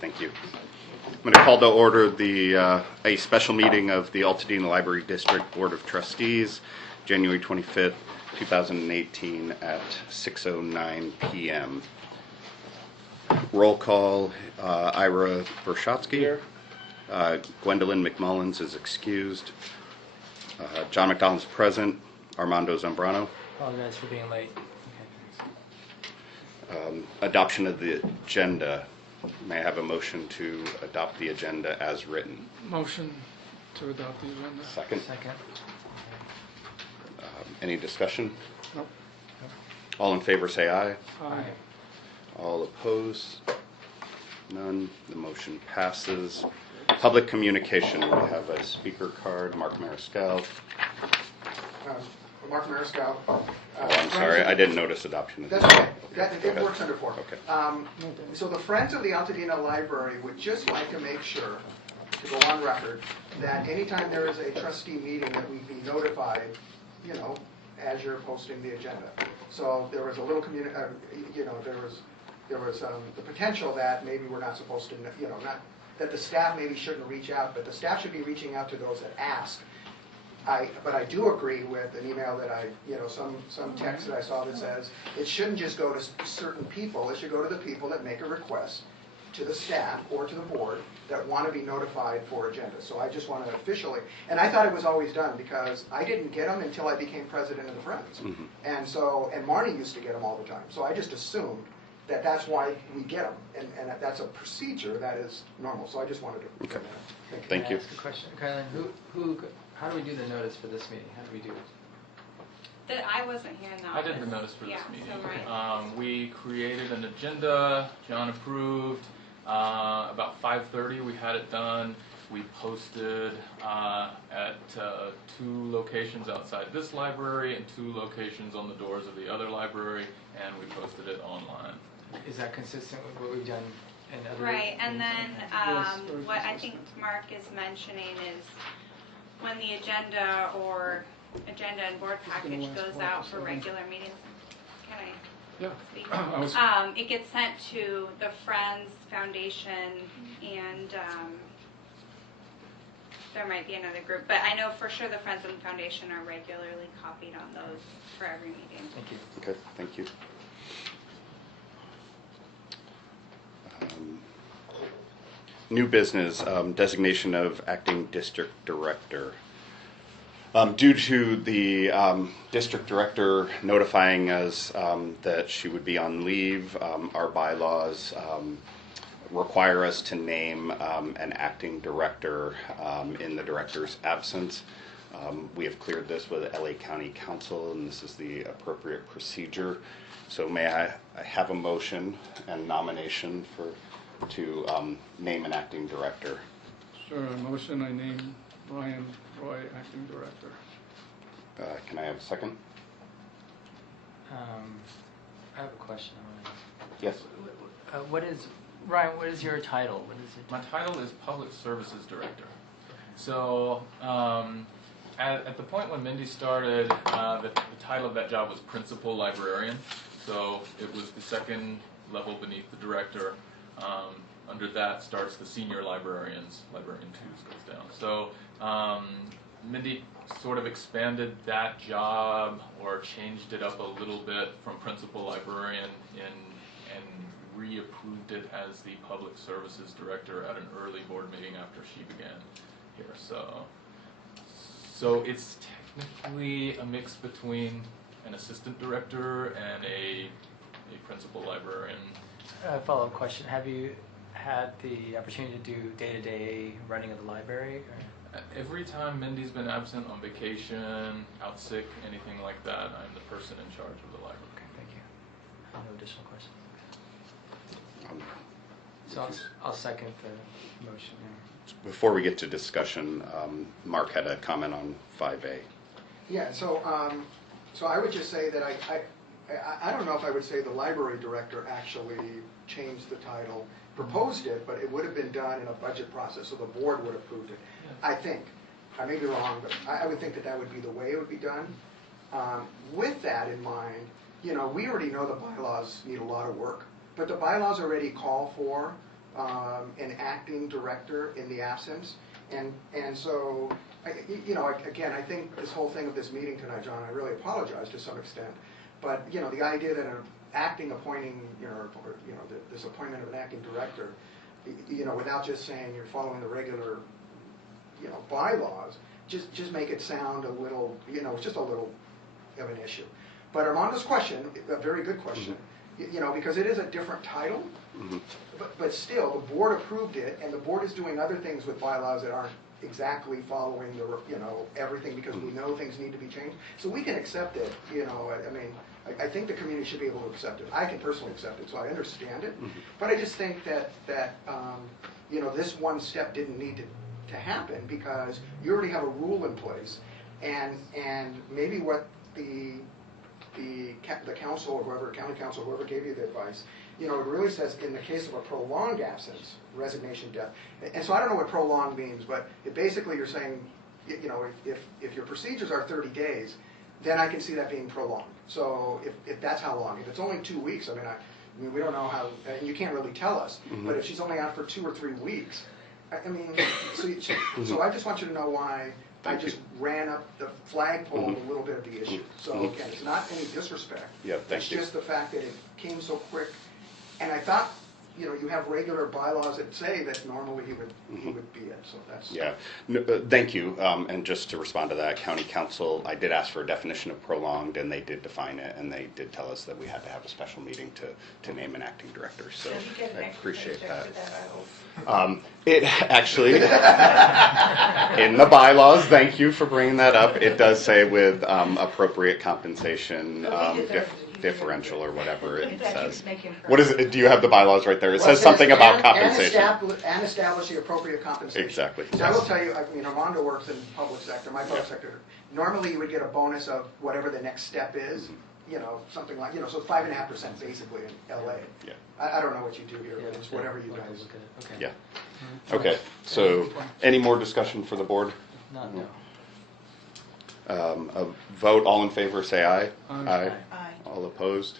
Thank you. I'm going to call to order a special meeting of the Altadena Library District Board of Trustees, January 25th, 2018 at 6:09 p.m. Roll call, Ira Vershotsky. Here. Gwendolyn McMullins is excused. John McDonald's present. Armando Zambrano. Apologize for being late. Okay, Adoption of the agenda. May I have a motion to adopt the agenda as written? Motion to adopt the agenda. Second. Second. Any discussion? Nope. All in favor say aye. Aye. All opposed? None. The motion passes. Public communication. We have a speaker card. Mark Mariscal. Mark Mariscal. Oh, I'm sorry. I didn't notice adoption. That's okay. It works under 4. Okay. So the Friends of the Altadena Library would just like to make sure, to go on record, that anytime there is a trustee meeting that we be notified, as you're posting the agenda. So there was a little there was the potential that maybe we're not supposed to, not that the staff maybe shouldn't reach out, but the staff should be reaching out to those that ask. But I do agree with an email that some text that I saw that says it shouldn't just go to certain people. It should go to the people that make a request to the staff or to the board that want to be notified for agendas. So I just want to officially, and I thought it was always done because I didn't get them until I became president of the Friends. Mm-hmm. And Marnie used to get them all the time. So I just assumed that that's why we get them, and that's a procedure that is normal. So I just wanted to. Okay. Thank you. Ask a question, Carolyn. How do we do the notice for this meeting? How do we do it? I wasn't here in the I office. did the notice for this meeting. So right. We created an agenda. John approved. About 5:30, we had it done. We posted at 2 locations outside this library and 2 locations on the doors of the other library, and we posted it online. Is that consistent with what we've done in other? Right, and then what I think Mark is mentioning is when the agenda and board package goes out for regular meetings. Can I? Yeah. It gets sent to the Friends Foundation and there might be another group, but I know for sure the Friends and Foundation are regularly copied on those for every meeting. Thank you. Okay, thank you. New business, designation of acting district director. Due to the district director notifying us that she would be on leave, our bylaws require us to name an acting director in the director's absence. We have cleared this with LA County Council, and this is the appropriate procedure. So may I have a motion and nomination to name an acting director? Sure. Motion. I name Brian Roy, acting director. Can I have a second? I have a question. Yes. Ryan, what is your title? What is it? My title is Public Services Director. So at the point when Mindy started, the title of that job was Principal Librarian. So it was the second level beneath the director. Under that starts the senior librarians. Librarian 2 goes down. So Mindy sort of expanded that job or changed it up a little bit from principal librarian and reapproved it as the public services director at an early board meeting after she began here. So it's technically a mix between an assistant director and a principal librarian. Follow-up question. Have you had the opportunity to do day-to-day running of the library? Or? Every time Mindy's been absent on vacation, out sick, anything like that, I'm the person in charge of the library. Okay, thank you. No additional questions. So I'll second the motion there. Before we get to discussion, Mark had a comment on 5A. Yeah. So I would just say that I don't know if I would say the library director actually changed the title, proposed it, but it would have been done in a budget process, so the board would have approved it. Yeah. I think. I may be wrong, but I would think that would be the way it would be done. With that in mind, we already know the bylaws need a lot of work, but the bylaws already call for an acting director in the absence. And so, you know, again, I think this whole thing of this meeting tonight, John, I really apologize to some extent. But, you know, the idea that an acting appointing, this appointment of an acting director, you know, without just saying you're following the regular, bylaws, just make it sound a little, it's just a little of an issue. But Armando's question, a very good question, because it is a different title, but still, the board approved it, and the board is doing other things with bylaws that aren't exactly following the, everything, because we know things need to be changed. So we can accept it, I think the community should be able to accept it. I can personally accept it, so I understand it. But I just think that this one step didn't need to happen, because you already have a rule in place, and maybe what the council or whoever, county council, whoever gave you the advice, it really says in the case of a prolonged absence, resignation, death. And so I don't know what prolonged means, but basically you're saying, if your procedures are 30 days, then I can see that being prolonged. So if that's how long, if it's only 2 weeks, I mean, we don't know how, and you can't really tell us, but if she's only out for 2 or 3 weeks, so I just want you to know why I just ran up the flagpole a little bit of the issue. So again, it's not any disrespect. Yeah, thank it's you. just the fact that it came so quick. And I thought, you have regular bylaws that say that normally he would be it. So that's thank you. And just to respond to that, county council, I did ask for a definition of prolonged, and they did define it, and they did tell us that we had to have a special meeting to name an acting director. So I appreciate that. It actually, in the bylaws, thank you for bringing that up, it does say with appropriate compensation differential or whatever it says. What is it? Do you have the bylaws right there? It says something about compensation. And establish the appropriate compensation. Exactly. So I will tell you, Armando works in public sector, my public sector. Normally you would get a bonus of whatever the next step is, something like, so 5.5% basically in LA. Yeah. I don't know what you do here, but it's whatever you guys. Okay. Yeah. Okay. So, any more discussion for the board? No. A vote. All in favor, say aye. Aye. Aye. All opposed?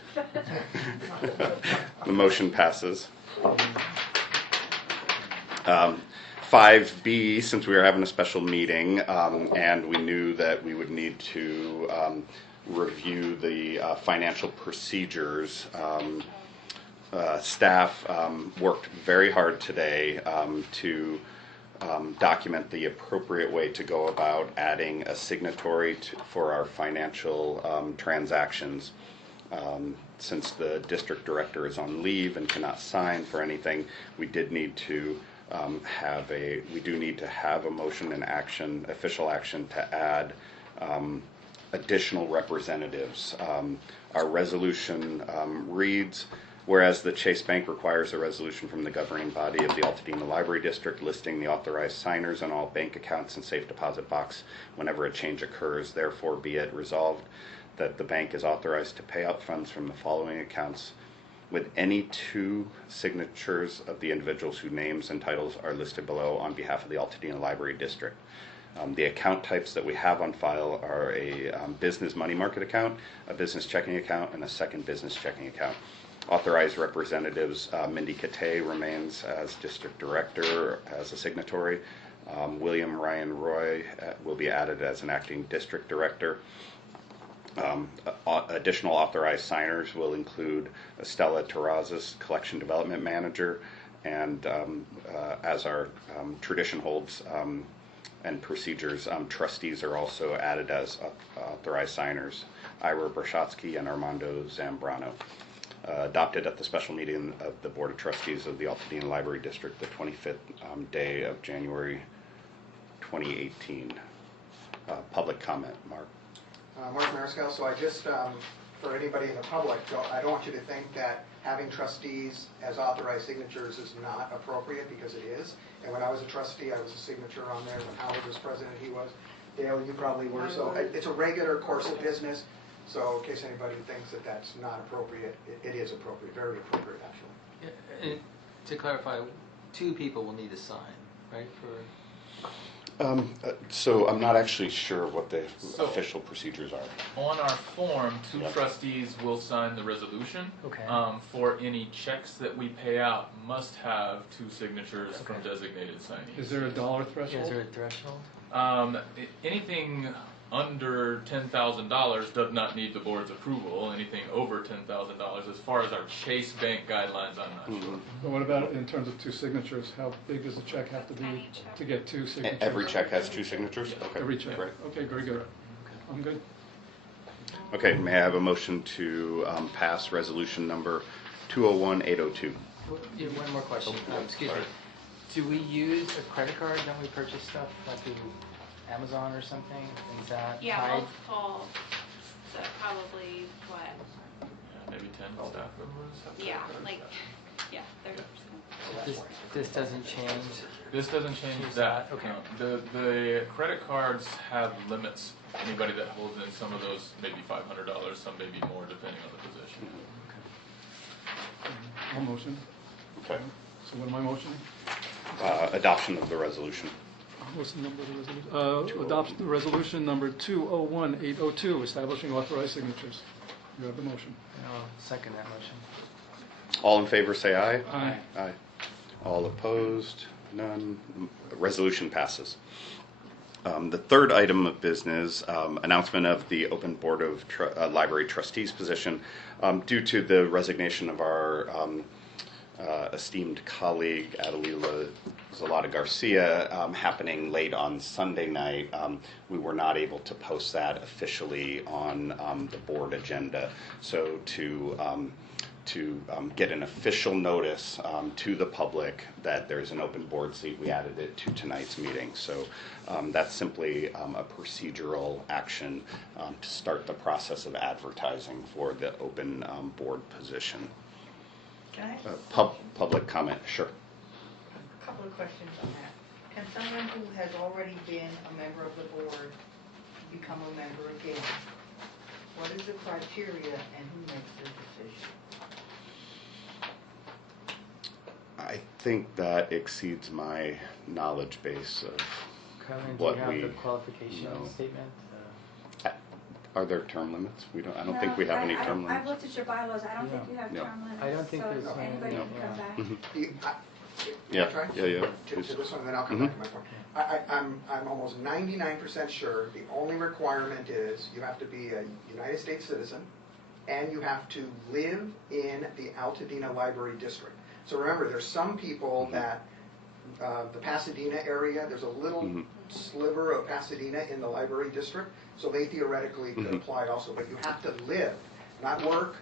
The motion passes. 5B, since we were having a special meeting, and we knew that we would need to review the financial procedures, staff worked very hard today to document the appropriate way to go about adding a signatory for our financial transactions. Since the district director is on leave and cannot sign for anything, we did need to have a motion and action, official action, to add additional representatives. Our resolution reads, whereas the Chase Bank requires a resolution from the governing body of the Altadena Library District listing the authorized signers on all bank accounts and safe deposit box whenever a change occurs, therefore be it resolved that the bank is authorized to pay out funds from the following accounts with any 2 signatures of the individuals whose names and titles are listed below on behalf of the Altadena Library District. The account types that we have on file are a business money market account, a business checking account, and a second business checking account. Authorized representatives, Mindy Kate remains as district director as a signatory. William Ryan Roy will be added as an acting district director. Additional authorized signers will include Estella Terrazas, collection development manager, and as our tradition holds and procedures, trustees are also added as authorized signers, Ira Brashatsky and Armando Zambrano. Adopted at the special meeting of the Board of Trustees of the Altadena Library District, the 25th day of January 2018. Public comment, Mark. Mark Mariscal, so I just, for anybody in the public, I don't want you to think that having trustees as authorized signatures is not appropriate, because it is. And when I was a trustee, I was a signature on there. When Howard was president, he was. Dale, you probably were. So it's a regular course of business. So in case anybody thinks that that's not appropriate, it is appropriate, very appropriate, actually. Yeah, and to clarify, 2 people will need to sign, right? So I'm not actually sure what the So- official procedures are. On our form, two Yep. trustees will sign the resolution. Okay. For any checks that we pay out, must have two signatures from Okay. designated signees. Is there a dollar Is threshold? there a threshold? Anything under $10,000 does not need the board's approval. Anything over $10,000, as far as our Chase Bank guidelines, I'm not Mm-hmm. sure. But what about in terms of two signatures? How big does the check have to be Any check. to get two signatures? Every check has two signatures? Okay. Every check? Right. Okay, very good. I'm good. Okay, may I have a motion to pass resolution number 201802? Yeah, one more question. Excuse me. sorry. Do we use a credit card? Don't we purchase stuff like through Amazon or something? Is that Yeah, tied? multiple, so probably what, Yeah, maybe 10 staff members. have yeah, credit cards. like, yeah, 30%. This doesn't change. This doesn't change Change that. that, okay. No. The credit cards have limits. Anybody that holds in some of those, maybe $500, some maybe more, depending on the position. I'll motion. Okay. So what am I motioning? Adoption of the resolution. What's the number of the resolution? Adopt the resolution number 201802, establishing authorized signatures. You have the motion. I'll second that motion. All in favor, say aye. Aye. Aye. All opposed? None. Resolution passes. The third item of business, announcement of the open board of library trustees position. Due to the resignation of our esteemed colleague Adelila Zalata Garcia happening late on Sunday night, we were not able to post that officially on the board agenda. So to get an official notice to the public that there's an open board seat, we added it to tonight's meeting. So that's simply a procedural action to start the process of advertising for the open board position. Can I ask Public comment, sure. a couple of questions on that? Can someone who has already been a member of the board become a member again? What is the criteria and who makes the decision? I think that exceeds my knowledge base of, Carolyn, do What you have we the qualification know. statement? are there term limits? I don't think we have any term I've limits. looked at your bylaws, I don't think you have No. term limits. I don't think so there's anybody any, can come yeah. back. Yeah, Can I try? yeah. To Please. this one, then I'll come back to my point. I'm almost 99% sure the only requirement is you have to be a United States citizen and you have to live in the Altadena Library District. So remember, there's some people that, the Pasadena area, there's a little sliver of Pasadena in the library district, so they theoretically could apply also, but you have to live, not work,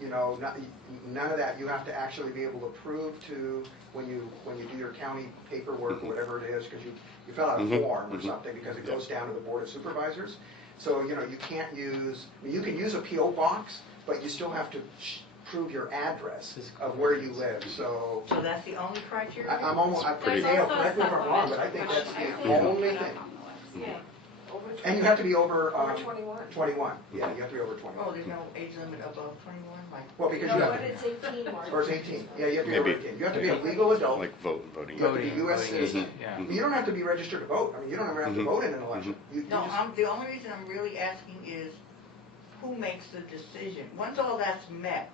none of that. You have to actually be able to prove to, when you do your county paperwork, or whatever it is, because you fill out a form or something, because it goes down to the Board of Supervisors. So, you can't use, you can use a P.O. box, but you still have to prove your address of where you live, so. So that's the only criteria? I'm almost, Pretty- There's also correct me if I'm wrong, but I think that's the only thing. And you have to be over, 21. 21, yeah, you have to be over 21. Oh, there's no age limit above 21, like? Well, because you No, have, but it's 18, Mark. or it's 18, yeah, you have to be over Maybe- 18. You have to be a legal adult, Like voting. you have to be US Voting, citizen. yeah. You don't have to be registered to vote, I mean, you don't ever have to vote in an election. You No, just- the only reason I'm really asking is who makes the decision? Once all that's met,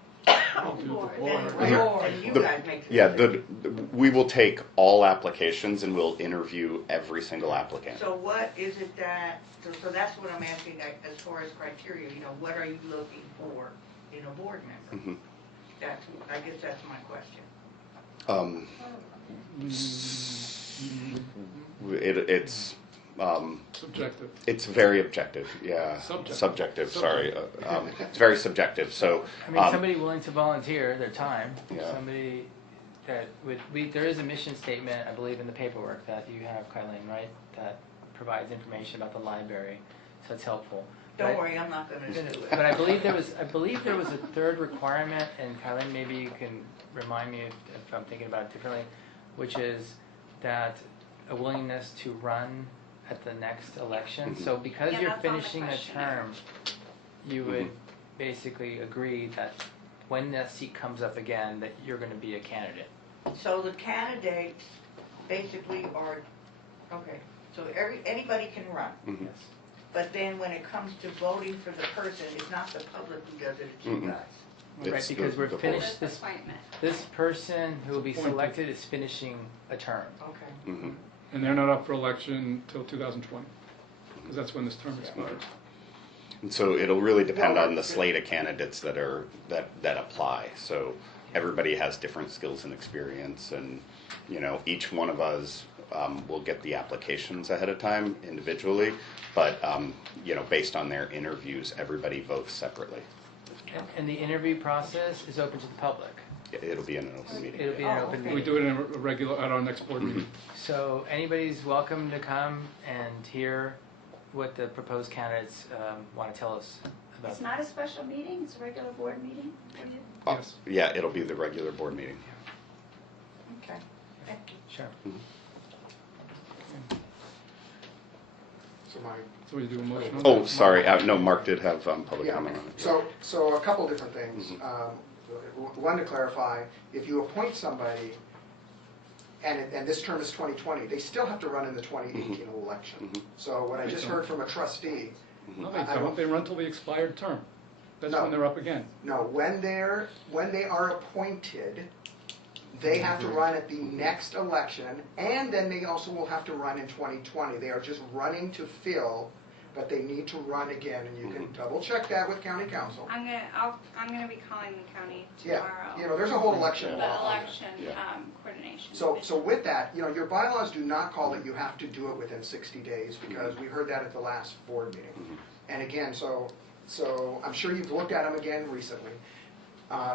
Board. then Right. you The- guys make the Yeah, decision. we will take all applications and we'll interview every single applicant. So what is it that, so that's what I'm asking as far as criteria, what are you looking for in a board member? Mhm. I guess that's my question. It's Subjective. it's very objective, yeah. Subjective. Sorry. It's very subjective, so. I mean, somebody willing to volunteer their time, Yeah. somebody that there is a mission statement, I believe, in the paperwork that you have, Kylene, right? That provides information about the library, so it's helpful. Don't worry, I'm not gonna do it. But I believe there was a third requirement, and Kylene, maybe you can remind me if I'm thinking about it differently, which is that a willingness to run at the next election. So because Yeah, you're that's on the finishing a questionnaire. term, you would basically agree that when that seat comes up again, that you're going to be a candidate. So the candidates basically are Okay, so anybody can run, Mhm. but then when it comes to voting for the person, it's not the public who does it, it's you Mm-mm. guys. Right, It's because the- we're the finished This this, appointment. this person who will be Appointed. selected is finishing a term. Okay. Mhm. And they're not up for election till 2020, because that's when this term expires. And so it'll really depend on the slate of candidates that apply. So everybody has different skills and experience, and each one of us will get the applications ahead of time individually, but based on their interviews, everybody votes separately. And the interview process is open to the public. It'll be in an open meeting. It'll be an Oh, open okay. We meeting. do it in a regular, at our next board meeting. So anybody's welcome to come and hear what the proposed candidates want to tell us about. It's not a special meeting, it's a regular board meeting? Or you- Yes. Yeah, it'll be the regular board meeting. Okay. Sure. So my, So we do a motion on Oh, that? sorry. No, Mark did have public yeah, comment on it. so a couple different things. One, to clarify, if you appoint somebody, and this term is 2020, they still have to run in the 2018 election. Mhm. So what I just heard from a trustee, No, they I don't. They run till the expired term. That's No. when they're up again. no, when they are appointed, they have to run at the next election, and then they also will have to run in 2020. They are just running to fill, but they need to run again, and you can double check that with county council. I'm gonna be calling the county Yeah, tomorrow. there's a whole election The law on it. election Yeah. coordination. So with that, your bylaws do not call it you have to do it within 60 days, because we heard that at the last board meeting. And again, so I'm sure you've looked at them again recently.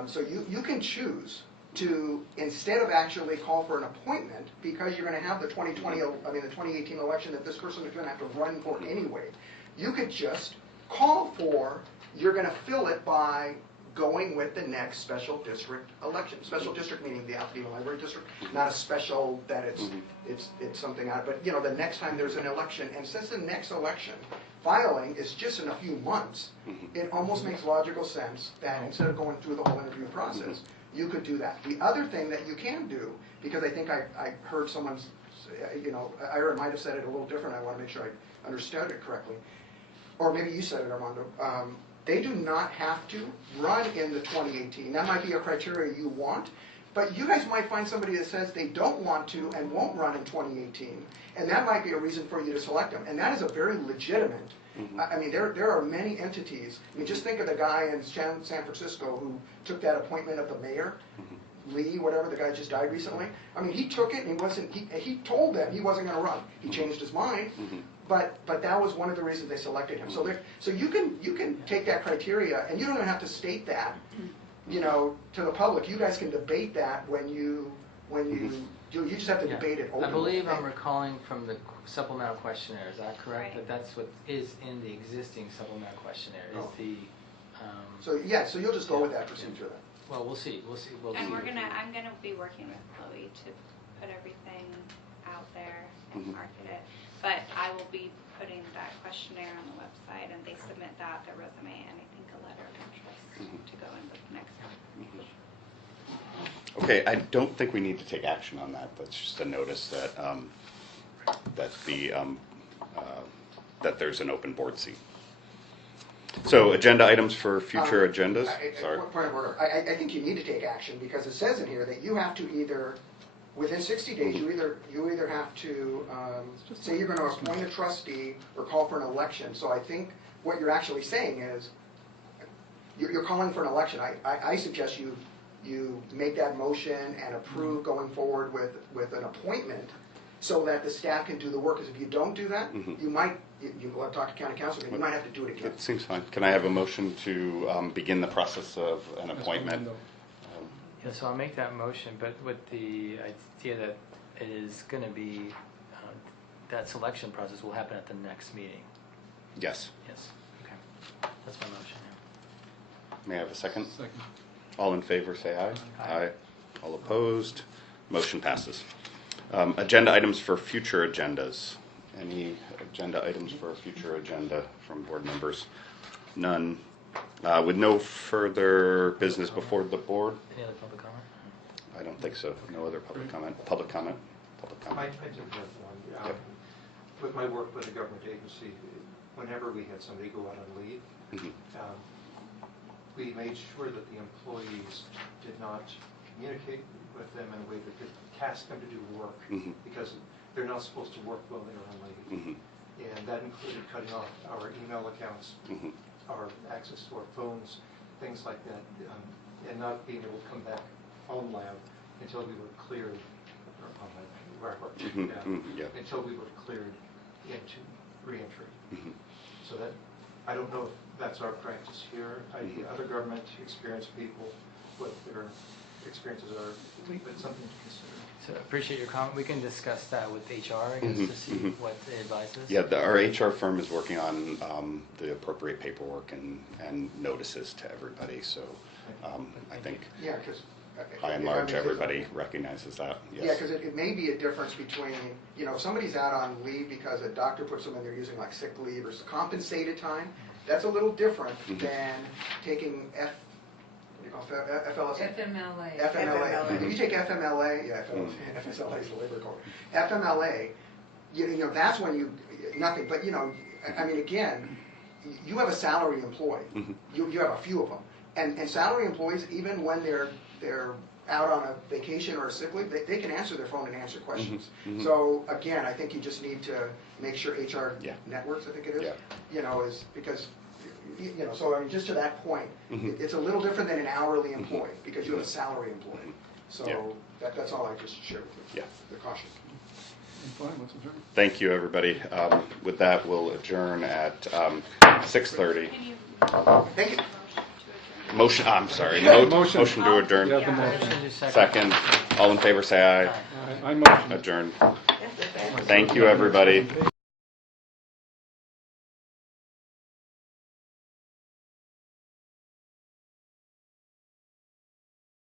So you can choose to, instead of actually call for an appointment, because you're gonna have the 2018 election that this person is gonna have to run for anyway, you could just call for, you're gonna fill it by going with the next special district election. Special district meaning the Altadena Library District, not a special that it's something out, but the next time there's an election, and since the next election filing is just in a few months, it almost makes logical sense that instead of going through the whole interview process, you could do that. The other thing that you can do, because I think I heard someone, Ira might have said it a little different, I want to make sure I understood it correctly, or maybe you said it, Armando, they do not have to run in the 2018. That might be a criteria you want, but you guys might find somebody that says they don't want to and won't run in 2018, and that might be a reason for you to select them. And that is a very legitimate. I mean, there are many entities. I mean, just think of the guy in San Francisco who took that appointment of the mayor, Lee, whatever, the guy just died recently. I mean, he took it and he told them he wasn't going to run. He changed his mind. But that was one of the reasons they selected him. So you can take that criteria, and you don't even have to state that, to the public. You guys can debate that when you do. You just have to Yeah. debate it openly. I believe I'm recalling from the supplemental questionnaire, is that correct? Right. That's what is in the existing supplemental questionnaire, is Oh. the, So you'll just go with that procedure then. well, we'll see. And I'm gonna be working with Chloe to put everything out there and market it. But I will be putting that questionnaire on the website, and they submit that, their resume, and I think a letter of interest to go in with the next one. Okay, I don't think we need to take action on that. That's just a notice that there's an open board seat. So agenda items for future agendas? Sorry. Point of order. I think you need to take action, because it says in here that you have to either, within 60 days, you either have to say you're going to appoint a trustee or call for an election. So I think what you're actually saying is you're calling for an election. I suggest you make that motion and approve going forward with an appointment, so that the staff can do the work. Because if you don't do that, you might, you will talk to county council, and you might have to do it again. It seems fine. Can I have a motion to begin the process of an That's appointment? Armando. Yeah, so I'll make that motion, but with the idea that it is going to be, that selection process will happen at the next meeting. Yes. Yes, okay. That's my motion, yeah. May I have a second? Second. All in favor, say aye. Aye. All opposed? Motion passes. Agenda items for future agendas. Any agenda items for a future agenda from board members? None. With no further business before the board? Any other public comment? I don't think so. No other public comment. Public comment? Public I comment? just have one. Yep. with my work with a government agency, whenever we had somebody go out on leave, Mhm. we made sure that the employees did not communicate with them in a way that could task them to do work, Mhm. because they're not supposed to work while they're on leave. Mhm. And that included cutting off our email accounts, Mhm. our access to our phones, things like that, and not being able to come back on lab until we were cleared, or on lab, wherever, Mhm. Mhm. Yeah. until we were cleared into reentry. Mhm. So that, I don't know if that's our practice here. Other government experienced people, what their experiences are, but something to consider. So appreciate your comment. We can discuss that with HR, I guess, Mhm, to see mhm. what it advises. Yeah, our HR firm is working on the appropriate paperwork and notices to everybody, so I think Yeah, because. by and large, everybody recognizes that, yes. Yeah, because it may be a difference between, if somebody's out on leave because a doctor puts them in, they're using like sick leave or compensated time, that's a little different Mhm. than taking FLS? FMLA. FMLA. If you take FMLA, yeah, FSLA is the labor code. FMLA, that's when nothing, but I mean, again, you have a salary employee. Mhm. You have a few of them. And salary employees, even when they're out on a vacation or a sick leave, they can answer their phone and answer questions. Mhm. So again, I think you just need to make sure HR Yeah. networks, I think it is, Yeah. is because, so I mean, just to that point, Mhm. it's a little different than an hourly employee because you have a salary employee. So Yeah. that's all I just shared with you. Yeah. The caution. Fine, let's adjourn. Thank you, everybody. With that, we'll adjourn at 6:30. Can you Thank you. Motion, I'm sorry, Motion. motion to adjourn. You have the Motion motion. to Second, all in favor, say aye. I motion. Adjourn. That's a bad. Thank you, everybody.